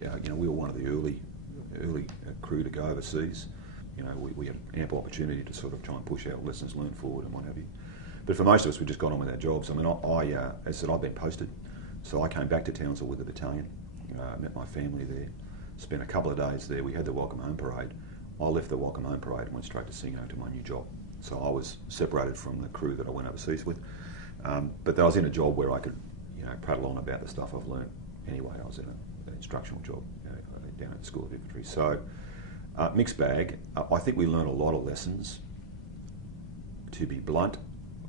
Yeah, we were one of the early crew to go overseas. We had ample opportunity to sort of try and push our lessons learned forward and what have you. But for most of us, we just got on with our jobs. I mean, as I said, I've been posted, so I came back to Townsville with the battalion. Met my family there, spent a couple of days there. We had the welcome home parade. I left the welcome home parade and went straight to Singo to my new job. So I was separated from the crew that I went overseas with. But then I was in a job where I could, prattle on about the stuff I've learned anyway. I was in an instructional job down at the School of Infantry. So mixed bag. I think we learned a lot of lessons. To be blunt,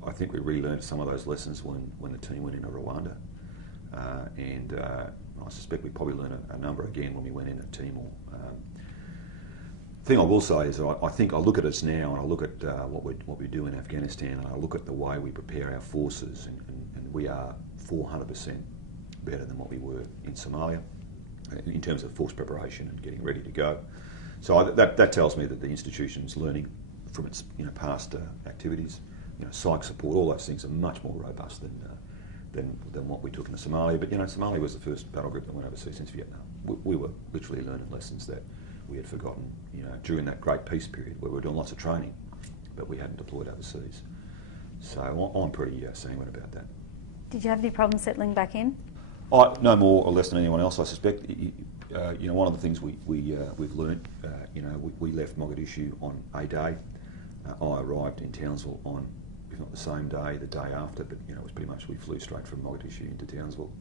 I think we relearned some of those lessons when the team went into Rwanda. And I suspect we probably learned a number again when we went into Timor. The thing I will say is that I think I look at us now and I look at what we do in Afghanistan, and I look at the way we prepare our forces, and we are 400% better than what we were in Somalia in terms of force preparation and getting ready to go. So that tells me that the institution's learning from its past activities. Psych support, all those things are much more robust than what we took into Somalia. But Somalia was the first battle group that went overseas since Vietnam. We were literally learning lessons that we had forgotten, during that great peace period where we were doing lots of training, but we hadn't deployed overseas. So I'm pretty sanguine about that. Did you have any problems settling back in? No more or less than anyone else, I suspect. One of the things we've learned, we left Mogadishu on a day. I arrived in Townsville on, if not the same day, the day after, but it was pretty much we flew straight from Mogadishu into Townsville.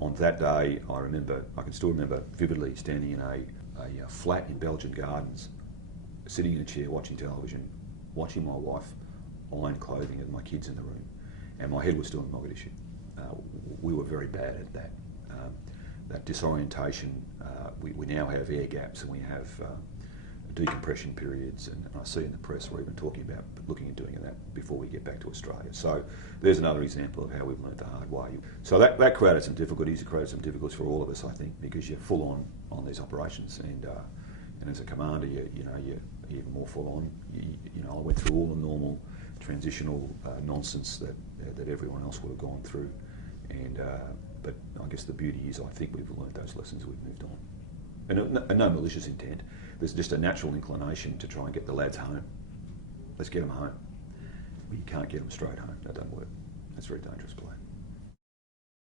On that day, I can still remember vividly standing in a flat in Belgian Gardens, sitting in a chair watching television, watching my wife iron clothing and my kids in the room, and my head was still in Mogadishu. We were very bad at that. That disorientation. We now have air gaps and we have decompression periods, and I see in the press we're even talking about looking at doing that before we get back to Australia. So there's another example of how we've learned the hard way. So that created some difficulties. It created some difficulties for all of us, I think, because you're full on these operations, and as a commander, you're even more full on. I went through all the normal transitional nonsense that everyone else would have gone through, but I guess the beauty is I think we've learned those lessons. We've moved on. And no malicious intent. There's just a natural inclination to try and get the lads home. Let's get them home. Well, you can't get them straight home. That doesn't work. That's a very dangerous place.